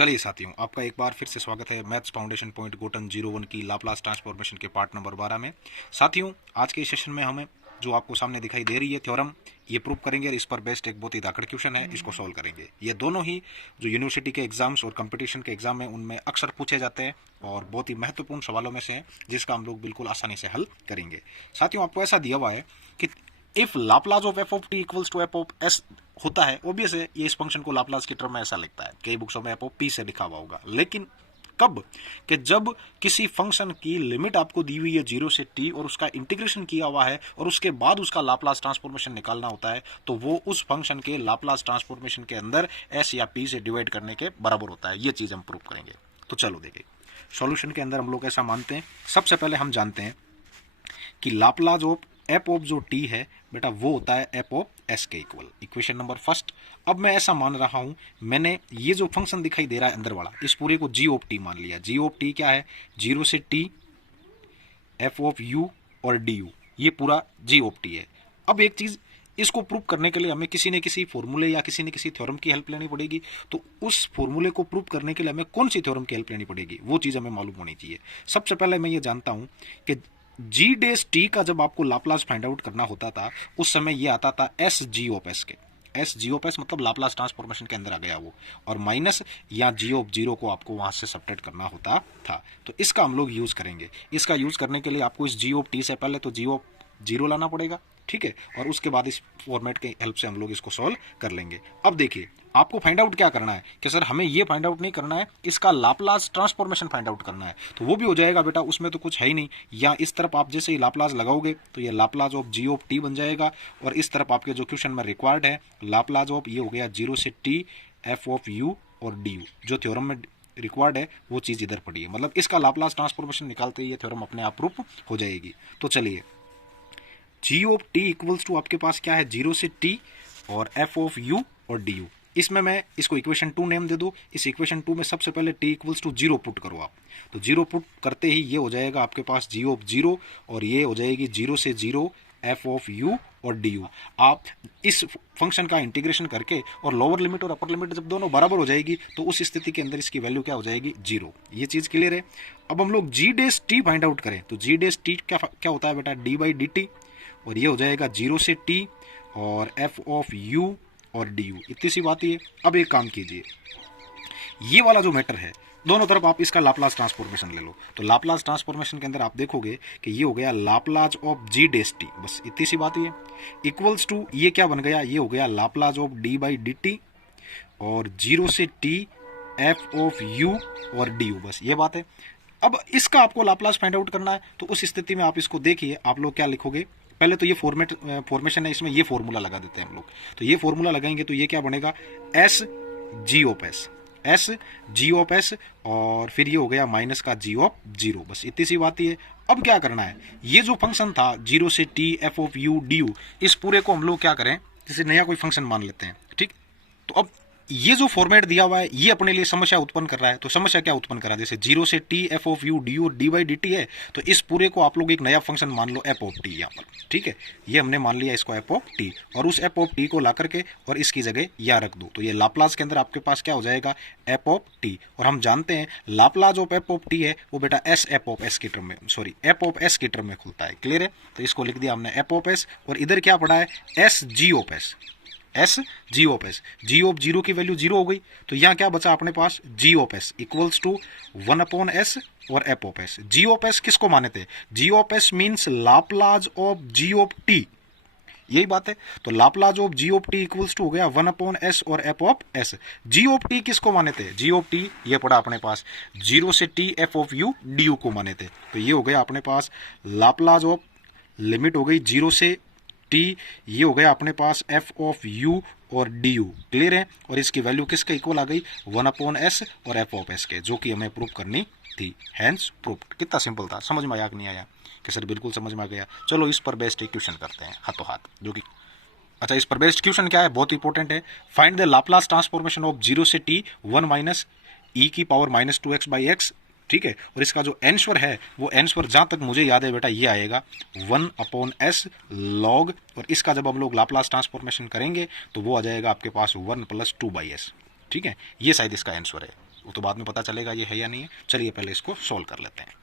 चलिए साथियों, आपका एक बार फिर से स्वागत है मैथ्स फाउंडेशन पॉइंट गोटन 01 की लाप्लास ट्रांसफॉर्मेशन के पार्ट नंबर 12 में। साथियों, आज के सेशन में हमें जो आपको सामने दिखाई दे रही है थ्योरम, ये प्रूव करेंगे और इस पर बेस्ड एक बहुत ही धाकड़ क्वेश्चन है, इसको सॉल्व करेंगे। ये दोनों ही जो यूनिवर्सिटी के एग्जाम्स और कंपटीशन के एग्जाम में उनमें अक्सर पूछे जाते हैं और बहुत ही महत्वपूर्ण सवालों में से हैं, जिसका हम लोग बिल्कुल आसानी से हल करेंगे। साथियों, आपको ऐसा दिया हुआ है कि if Laplace of F of T equals to F of S होता है, ऑब्वियस है ये इस फंक्शन को लाप्लास की टर्म में ऐसा लिखता है, कई बुक्सों में एफ ऑफ पी से लिखा हुआ होगा। लेकिन कब? कि जब किसी फंक्शन की लिमिट आपको दी हुई है 0 से t और उसका इंटीग्रेशन किया हुआ है और उसके बाद उसका लाप्लास ट्रांसफॉर्मेशन निकालना होता है, तो वो उस फंक्शन के लाप्लास ट्रांसफॉर्मेशन के अंदर s या p से डिवाइड करने के बराबर होता है। ये चीज हम प्रूव करेंगे। तो चलो देखिए, सॉल्यूशन के अंदर हम लोग ऐसा मानते हैं। सबसे पहले हम जानते हैं कि लाप्लास ऑफ एफ ऑफ जो टी है बेटा, वो होता है एफ ऑफ एस के इक्वल। Equation number first. अब मैं ऐसा मान रहा हूं, मैंने ये जो फंक्शन दिखाई दे रहा है अंदर वाला, इस पूरे को जी ऑफ टी मान लिया। जी ऑफ टी क्या है? 0 से टी एफ ऑफ यू और डी यू, ये पूरा जी ऑफ टी है। अब एक चीज, इसको प्रूव करने के लिए हमें किसी न किसी फॉर्मूले या किसी न किसी थ्योरम की हेल्प लेनी पड़ेगी। तो उस फॉर्मूले को प्रूव करने के लिए हमें कौन सी थ्योरम की हेल्प लेनी पड़ेगी, वो चीज हमें मालूम होनी चाहिए। सबसे पहले मैं ये जानता हूं कि जी डेस टी का जब आपको लाप्लास फाइंड आउट करना होता था, उस समय ये आता था एस जी ऑफ एस के। एस जी ऑफ एस मतलब लाप्लास ट्रांसफॉर्मेशन के अंदर आ गया वो, और माइनस या जी ऑफ जीरो को आपको वहां से सब्ट्रैक्ट करना होता था। तो इसका हम लोग यूज करेंगे। इसका यूज करने के लिए आपको इस जी ऑफ टी से पहले तो जी ऑफ जीरो लाना पड़ेगा, ठीक है, और उसके बाद इस फॉर्मेट के हेल्प से हम लोग इसको सॉल्व कर लेंगे। अब देखिए, आपको फाइंड आउट क्या करना है कि सर हमें ये फाइंड आउट नहीं करना है, इसका लाप्लास ट्रांसफॉर्मेशन फाइंड आउट करना है। तो वो भी हो जाएगा बेटा, उसमें तो कुछ है ही नहीं। या इस तरफ आप जैसे ही लाप्लास लगाओगे तो ये Laplace of G of T बन जाएगा, और इस तरफ आपके जो क्वेश्चन में रिक्वायर्ड है लाप्लास ऑफ, ये हो गया 0 से टी एफ ऑफ यू और डी यू। जो थ्योरम में रिक्वायर्ड है वो चीज इधर पड़ी है, मतलब इसका लाप्लास ट्रांसफॉर्मेशन निकालते ही ये थ्योरम अपने आप प्रूफ हो जाएगी। तो चलिए, जी ऑफ टी इक्वल्स टू आपके पास क्या है? 0 से टी और एफ ऑफ यू और डी यू। इसमें मैं इसको इक्वेशन 2 नेम दे दो। इस इक्वेशन 2 में सबसे पहले टी इक्वल्स टू 0 पुट करो आप। तो 0 पुट करते ही ये हो जाएगा आपके पास जी ऑफ 0, और ये हो जाएगी 0 से 0 एफ ऑफ यू और डी यू। आप इस फंक्शन का इंटीग्रेशन करके और लोअर लिमिट और अपर लिमिट जब दोनों बराबर हो जाएगी तो उस स्थिति के अंदर इसकी वैल्यू क्या हो जाएगी? 0। ये चीज क्लियर है। अब हम लोग जी डेस टी फाइंड आउट करें तो जी डेस टी क्या होता है बेटा? डी बाई डी टी, और ये हो जाएगा 0 से टी और एफ ऑफ यू और डी यू। इतनी सी बात ही है। अब एक काम कीजिए, ये वाला जो मैटर है, दोनों तरफ आप इसका लाप्लास ट्रांसफॉर्मेशन ले लो। तो लाप्लास ट्रांसफॉर्मेशन के अंदर आप देखोगे कि ये हो गया लाप्लास ऑफ जी डेस टी, बस इतनी सी बात ही है। इक्वल्स टू ये क्या बन गया? ये हो गया Laplace of D by D T और 0 से टी एफ ऑफ यू और डी यू, बस ये बात है। अब इसका आपको लाप्लास फाइंड आउट करना है, तो उस स्थिति में आप इसको देखिए, आप लोग क्या लिखोगे? पहले तो ये फॉर्मेशन है, इसमें ये फॉर्मूला लगा देते हैं हम लोग। तो ये फॉर्मूला लगाएंगे तो ये क्या बनेगा? S G of S, S G of S, और फिर ये हो गया माइनस का जी ऑफ 0, बस इतनी सी बात ही है। अब क्या करना है, ये जो फंक्शन था 0 से T F of U D you, इस पूरे को हम लोग क्या करें, जैसे नया कोई फंक्शन मान लेते हैं, ठीक। तो अब ये जो फॉर्मेट दिया हुआ है ये अपने लिए समस्या उत्पन्न कर रहा है। तो समस्या क्या उत्पन्न कर रहा है? जैसे 0 से T F of U D U D by D T है, तो इस पूरे को आप लोग एक नया फंक्शन मान लो एफ ऑफ टी यहाँ पर, ठीक है। ये हमने मान लिया इसको एफ ऑफ टी, और उस एफ ऑफ टी को ला करके और इसकी जगह यहाँ रख दो। तो ये लाप्लास के अंदर आपके पास क्या हो जाएगा? F of T. और हम जानते हैं Laplace of F of T है वो बेटा एस एफ ऑफ एस की टर्म में, सॉरी एफ ऑफ एस की टर्म में खुलता है। क्लियर है? तो इसको लिख दिया हमने एफ ऑफ एस, और इधर क्या पड़ा है? S G of S, S G of S. G of 0 की वैल्यू 0 हो गई, तो यहां क्या बचा अपने पास? G of S equals to 1 upon S और F of S. G of S किसको माने थे? G of S means Laplace of G of T, यही बात है। तो Laplace of G of T equals to हो गया 1 अपॉन एस और F of S. G of T किसको माने थे? जी ऑफ टी ये पड़ा अपने पास 0 से T F of U D you को माने थे। तो ये हो गया अपने पास लाप्लास ऑफ, लिमिट हो गई 0 से टी, ये हो गया अपने पास एफ ऑफ यू और डी यू। क्लियर है? और इसकी वैल्यू किसके इक्वल आ गई? 1 अपॉन एस और एफ ऑफ एस के, जो कि हमें प्रूफ करनी थी। Hence proof. कितना सिंपल था, समझ में आया कि नहीं आया? कि सर बिल्कुल समझ में आ गया। चलो इस पर बेस्ड एक क्वेश्चन करते हैं हाथों हाथ, जो कि अच्छा, इस पर बेस्ड क्वेश्चन क्या है? बहुत इंपॉर्टेंट है। Find the Laplace transformation of 0 से टी 1 माइनस ई की power minus 2x by x, ठीक है। और इसका जो आंसर है वो आंसर जहां तक मुझे याद है बेटा ये आएगा 1 अपॉन एस लॉग, और इसका जब हम लोग लाप्लास ट्रांसफॉर्मेशन करेंगे तो वो आ जाएगा आपके पास 1 प्लस 2 बाई एस, ठीक है। ये शायद इसका आंसर है। वो तो बाद में पता चलेगा ये है या नहीं है। चलिए पहले इसको सॉल्व कर लेते हैं।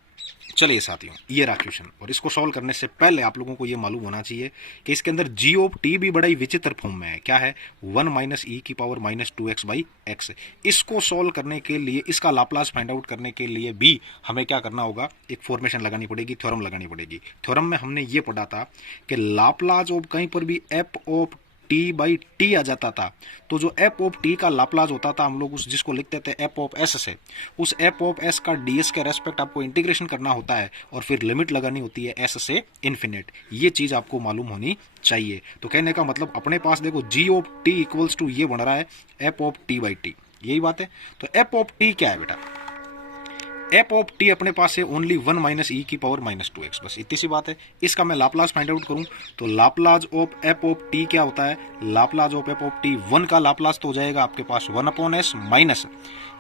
चलिए साथियों, ये रहा क्वेश्चन, और इसको सॉल्व करने से पहले आप लोगों को ये मालूम होना चाहिए कि इसके अंदर जी ऑफ टी भी बड़ा ही विचित्र फॉर्म में है। क्या है? 1 माइनस ई की power minus 2x by x. इसको सॉल्व करने के लिए, इसका लाप्लास फाइंड आउट करने के लिए भी हमें क्या करना होगा? एक फॉर्मेशन लगानी पड़ेगी, थ्योरम लगानी पड़ेगी। थ्योरम में हमने ये पढ़ा था कि लाप्लास ऑफ कहीं पर भी F of T by T आ जाता था, तो जो एफ ऑफ टी का लाप्लास होता था, हम लोग उस जिसको लिखते थे एफ ऑफ एस से, उस एफ ऑफ एस का डीएस के रेस्पेक्ट आपको इंटीग्रेशन करना होता है और फिर लिमिट लगानी होती है एस से इन्फिनिट। ये चीज आपको मालूम होनी चाहिए। तो कहने का मतलब अपने पास देखो जी ऑफ टी इक्वल्स टू ये बन रहा है F of T by T, यही बात है। तो एफ ऑफ टी क्या है बेटा? एफ ऑफ टी अपने पास है ओनली 1 माइनस ई की पावर माइनस 2x, बस इतनी सी बात है। इसका मैं लाप्लास फाइंड आउट करूं तो Laplace of F of T क्या होता है? Laplace of F of T 1 का लाप्लास तो हो जाएगा आपके पास 1 अपॉन एस माइनस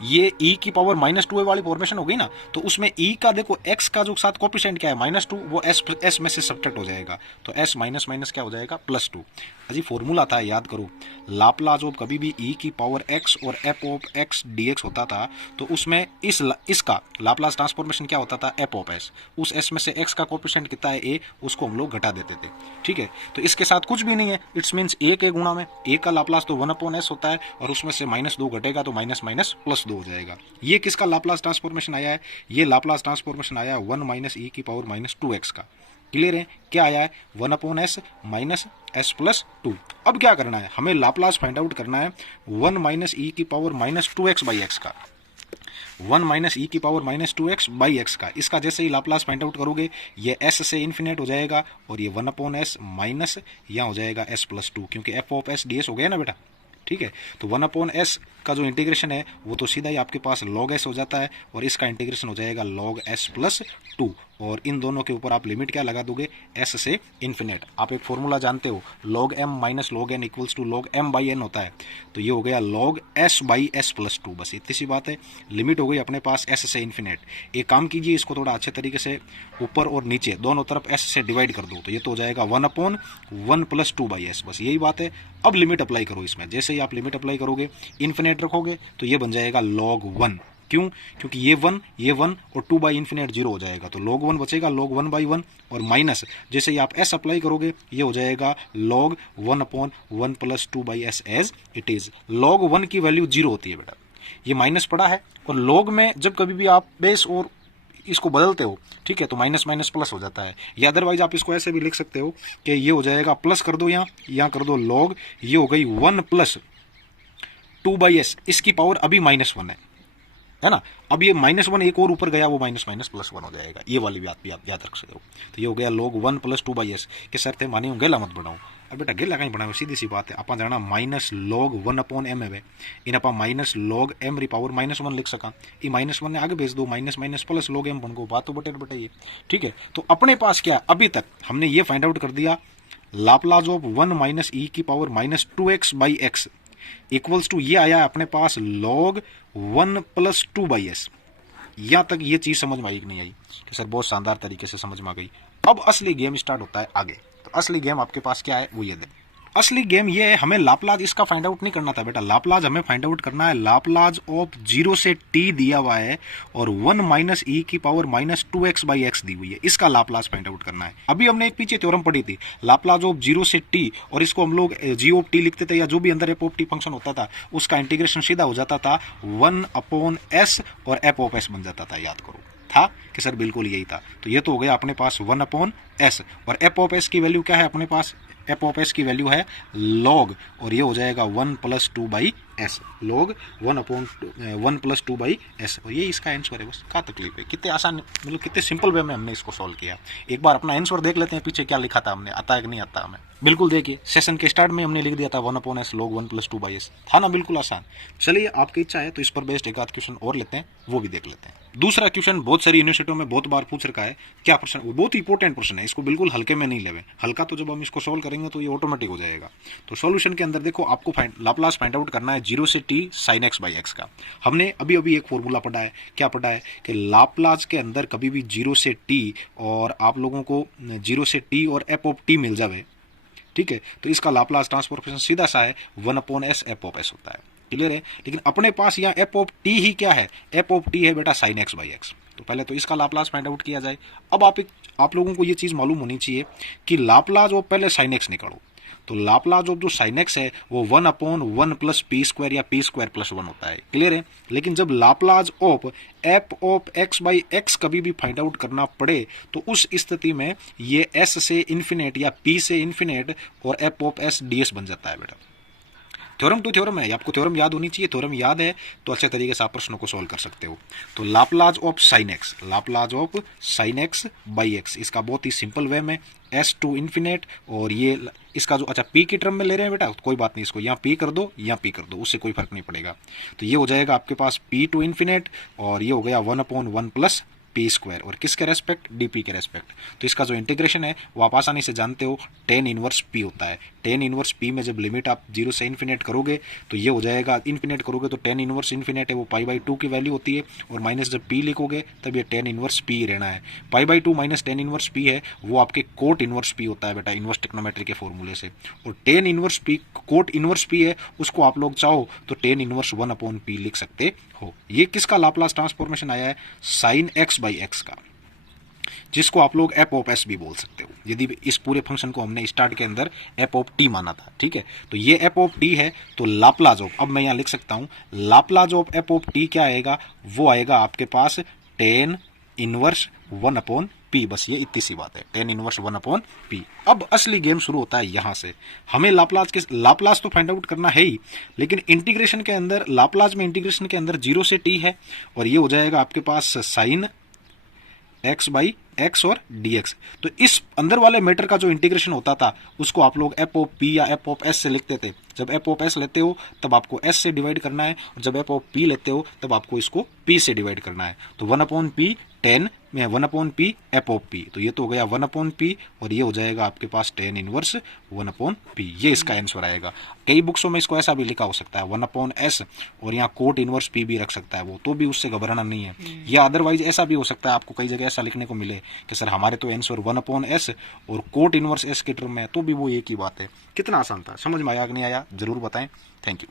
ये ई की पावर माइनस 2 वाली फॉर्मेशन हो गई ना, तो उसमें ई का देखो एक्स का जो साथ कोफिशिएंट क्या है -2, वो एस में से सब्ट्रैक्ट हो जाएगा, तो एस माइनस माइनस क्या हो जाएगा? +2। अजी फॉर्मूला था, याद करो, लाप्लास ऑफ कभी भी ई की पावर एक्स और एफ ऑफ एक्स डीएक्स होता था, तो उसमें इसका लाप्लास ट्रांसफॉर्मेशन क्या होता था? F of S. उस एस में से एक्स का कोफिशिएंट कितना है? ए, उसको हम लोग घटा देते थे। ठीक है, तो इसके साथ कुछ भी नहीं है, इट्स मीन्स ए के गुणा में ए का लाप्लास तो 1 अपॉन एस होता है, और उसमें से -2 घटेगा तो माइनस माइनस +2 हो जाएगा। ये किसका लाप्लास ट्रांसफॉर्मेशन आया है? ये लाप्लास ट्रांसफॉर्मेशन आया है 1 माइनस ई की पावर -2x का। क्लियर है? क्या आया है? 1 upon S minus S plus 2। अब क्या करना है? हमें लाप्लास फाइंड आउट करना है 1 माइनस ई की पावर -2x बाई एक्स का। 1 माइनस ई की पावर -2x बाई एक्स का, इसका जैसे ही लाप्लास फाइंड आउट करोगे ये s से इन्फिनिट हो जाएगा, और ये 1 अपॉन एस माइनस यहाँ हो जाएगा s+2, क्योंकि F of S D S हो गया ना बेटा। ठीक है, तो 1 अपॉन एस का जो इंटीग्रेशन है वो तो सीधा ही आपके पास log s हो जाता है, और इसका इंटीग्रेशन हो जाएगा log s+2, और इन दोनों के ऊपर आप लिमिट क्या लगा दोगे? s से इन्फिनिट। आप एक फॉर्मूला जानते हो, log m minus log n equals to log m by n होता है, तो ये हो गया log s बाई s+2, बस इतनी सी बात है। लिमिट हो गई अपने पास s से इन्फिनिट। एक काम कीजिए, इसको थोड़ा अच्छे तरीके से ऊपर और नीचे दोनों तरफ s से डिवाइड कर दो, तो ये तो हो जाएगा 1 अपॉन 1 प्लस 2 बाई एस, बस यही बात है। अब लिमिट अप्लाई करो इसमें, जैसे ही आप लिमिट अप्लाई करोगे इन्फिनिट रखोगे तो ये बन जाएगा log 1। क्यों? क्योंकि ये 1 और 2 बाई इन्फिनिट 0 हो जाएगा, तो log 1 बचेगा, log 1 बाई 1, और माइनस जैसे ही आप s अप्लाई करोगे ये हो जाएगा log 1 upon 1 plus 2 by S as it is. log 1 की वैल्यू 0 होती है बेटा, ये माइनस पड़ा है, और log में जब कभी भी आप बेस और इसको बदलते हो, ठीक है, तो माइनस माइनस प्लस हो जाता है, या अदरवाइज आप इसको ऐसे भी लिख सकते हो कि ये हो जाएगा, प्लस कर दो यहाँ कर दो log, ये हो गई 1 प्लस 2 बाई एस, इसकी पावर अभी -1 है ना। अब ये -1 एक और ऊपर गया, वो माइनस माइनस +1 हो जाएगा। ये वाली बात भी आप याद रख सकते हो। तो ये हो गया log 1 प्लस 2 बाई एस के सर थे मानी गेला मत बढ़ाओ। अब बेटा गेला कहीं बढ़ाओ, सीधी सी बात है, आप जाना -log 1 अपॉन एम है, इन आप -log m री पावर -1 लिख सका, ये -1 ने आगे भेज दो, minus minus plus log m बन गो, बात तो बताइए। ठीक है, तो अपने पास क्या, अभी तक हमने ये फाइंड आउट कर दिया लाप्लास ऑफ 1 माइनस ई की power -2x by X equals to ये आया अपने पास log 1 प्लस 2 बाई एस। यहां तक ये चीज समझ में आई कि नहीं आई? कि सर बहुत शानदार तरीके से समझ में आ गई। अब असली गेम स्टार्ट होता है आगे। तो असली गेम आपके पास क्या है? वो ये दे, असली गेम ये है, हमें लाप्लास इसका फाइंड आउट नहीं करना था बेटा। लाप्लास हमें फाइंड आउट करना है लाप्लास ऑफ 0 से t दिया हुआ है, और 1 माइनस ई की पावर -2x बाई एक्स दी हुई है, इसका लाप्लास फाइंड आउट करना है। अभी हमने एक पीछे थ्योरम पढ़ी थी, लाप्लास ऑफ 0 से t, और इसको हम लोग g ऑफ t लिखते थे, या जो भी अंदर f ऑफ t फंक्शन होता था उसका इंटीग्रेशन सीधा हो जाता था 1 अपॉन s, और f ऑफ s बन जाता था। याद करो था कि सर बिल्कुल यही था। तो ये तो हो गया अपने पास 1 अपॉन s, और f ऑफ s की वैल्यू क्या है अपने पास? एफ ऑफ एस की वैल्यू है log, और ये हो जाएगा 1 plus 2 by S, log 1 upon 1 plus 2 by S, और ये इसका आंसर है। बस क्या तकलीफ है, कितने आसान, मतलब कितने सिंपल वे में हमने इसको सॉल्व किया। एक बार अपना आंसर देख लेते हैं, पीछे क्या लिखा था हमने, आता है कि नहीं आता हमें। बिल्कुल देखिए, सेशन के स्टार्ट में हमने लिख दिया था 1 upon S log 1 plus 2 by S, था ना, बिल्कुल आसान। चलिए आपकी इच्छा है तो इस पर बेस्ड एक आध क्वेश्चन और लेते हैं, वो भी देख लेते हैं। दूसरा क्वेश्चन बहुत सारी यूनिवर्सिटियों में बहुत बार पूछ रखा है, क्या प्रश्न, वो बहुत इंपॉर्टेंट प्रश्न है, इसको बिल्कुल हल्के में नहीं लेवे। हल्का तो जब हम इसको सोल्व करेंगे तो ये ऑटोमेटिक हो जाएगा। तो सॉल्यूशन के अंदर देखो, आपको लाप्लास फाइंड आउट करना है 0 से t sin x by x का। हमने अभी अभी एक फॉर्मूला पढ़ा है, क्या पढ़ा है कि लाप्लास के अंदर कभी भी 0 से t, और आप लोगों को 0 से t और f ऑफ t मिल जावे, ठीक है, तो इसका लाप्लास ट्रांसफॉर्मेशन सीधा सा है 1 upon s f of s होता है। क्लियर है। लेकिन अपने पास यहाँ एफ ऑफ टी ही क्या है, एफ ऑफ टी है बेटा साइन एक्स बाई एक्स। तो पहले तो इसका लाप्लास फाइंड आउट किया जाए। अब आप लोगों को ये चीज़ मालूम होनी चाहिए कि लाप्लास ऑफ पहले साइन एक्स निकालो। तो लाप्लास ऑफ जो साइन एक्स है वो 1/1 प्लस पी स्क्वायर या पी स्क्वायर प्लस 1 होता है, क्लियर है। लेकिन जब Laplace of F of x by x कभी भी फाइंड आउट करना पड़े तो उस स्थिति में ये एस से इन्फिनेट या पी से इन्फिनेट और F of S D S बन जाता है बेटा। थ्योरम टू थ्योरम है, आपको थ्योरम याद होनी चाहिए। थ्योरम याद है तो अच्छे तरीके से आप प्रश्नों को सॉल्व कर सकते हो। तो Laplace of sine x, Laplace of sine x by x, इसका बहुत ही सिंपल वे में एस टू इन्फिनेट, और ये इसका जो अच्छा पी की टर्म में ले रहे हैं बेटा, कोई बात नहीं, इसको यहाँ पी कर दो, यहाँ पी कर दो, उससे कोई फर्क नहीं पड़ेगा। तो ये हो जाएगा आपके पास पी टू इन्फिनेट, और ये हो गया 1/1 प्लस पी स्क्वायर, और किसके रेस्पेक्ट, डीपी के रेस्पेक्ट। तो इसका जो इंटीग्रेशन है वो आप आसानी से जानते हो, टेन इनवर्स पी होता है। टेन इनवर्स पी में जब लिमिट आप 0 से इन्फिनेट करोगे तो ये हो जाएगा, इन्फिनेट करोगे तो टेन इनवर्स इन्फिनेट है वो पाई/2 की वैल्यू होती है, और माइनस जब पी लिखोगे तब ये टेन इनवर्स पी रहना है। पाई/2 माइनस टेन इनवर्स पी है वो आपके कोट इनवर्स पी होता है बेटा, इनवर्स टेक्नोमेट्री के फॉर्मूले से। और tan inverse P cot inverse P है, उसको आप लोग चाहो तो टेन इनवर्स 1/p लिख सकते हो। ये किसका लाप्लास ट्रांसफॉर्मेशन आया है, साइन एक्स बाई एक्स का, जिसको आप लोग एफ ऑफ एस भी बोल सकते हो। यदि इस पूरे फंक्शन को हमने स्टार्ट के अंदर एफ ऑफ टी माना था, ठीक है, तो ये एफ ऑफ टी है। तो लाप्लास ऑफ, अब मैं यहां लिख सकता हूं Laplace of F of T क्या आएगा, वो आएगा आपके पास टेन इनवर्स 1/p। बस ये इतनी सी बात है, टेन इनवर्स 1/p। अब असली गेम शुरू होता है यहां से। हमें लाप्लास तो फाइंड आउट करना है ही, लेकिन इंटीग्रेशन के अंदर, लाप्लास में इंटीग्रेशन के अंदर 0 से t है, और ये हो जाएगा आपके पास साइन एक्स बाई एक्स और dx। तो इस अंदर वाले मैटर का जो इंटीग्रेशन होता था उसको आप लोग एफ ऑफ पी या एफ ऑफ एस से लिखते थे। जब एफ ऑफ एस लेते हो तब आपको एस से डिवाइड करना है, और जब एफ ऑफ पी लेते हो तब आपको इसको पी से डिवाइड करना है। तो 1/p 10 में 1/p एफ ऑफ पी, तो ये तो हो गया 1/p, और ये हो जाएगा आपके पास टेन इनवर्स 1/p। ये इसका आंसर आएगा। कई बुक्सों में इसको ऐसा भी लिखा हो सकता है 1/s, और यहाँ कोट इनवर्स p भी रख सकता है वो, तो भी उससे घबराना नहीं है। या अदरवाइज ऐसा भी हो सकता है, आपको कई जगह ऐसा लिखने को मिले कि सर हमारे तो आंसर 1/s और कोट इनवर्स s के टर्म में है, तो भी वो एक ही बात है। कितना आसान था, समझ में आया कि नहीं आया, जरूर बताएं। Thank you.